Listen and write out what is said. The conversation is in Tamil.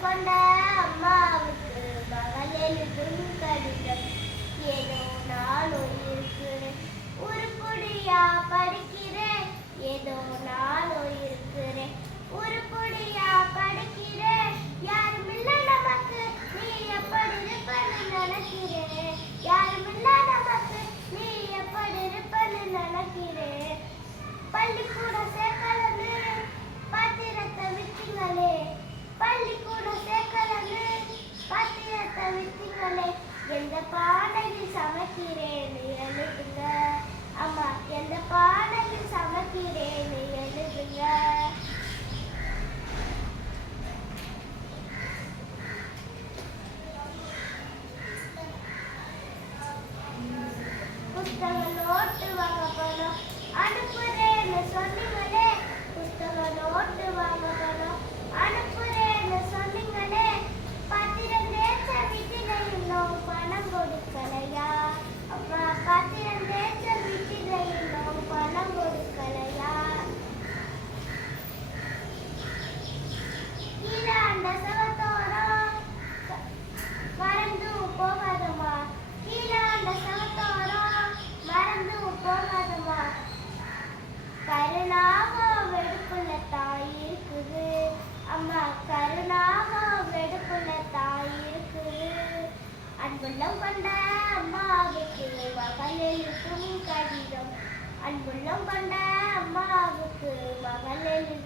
அன்புள்ளம் விட்டீங்களே எந்த பானையில் சமைக்கிறேன் எழுதுங்க. அம்மா எந்த பானையில் சமைக்கிறேன் எழுதுங்க. புத்தகம் நோட்டு வாங்க போனோம் அனுப்புறேன்னு சொன்னீங்களே கருணாக வெடுப்புள்ள தாய் இருக்குது. அம்மா கருணாக வெடுப்புள்ள தாய் இருக்குது. அன்புள்ளம் கொண்ட அம்மாவுக்கு மகள் எழுதும் கடிதம். அன்புள்ளம் கொண்ட அம்மாவுக்கு மகள் எழுதும்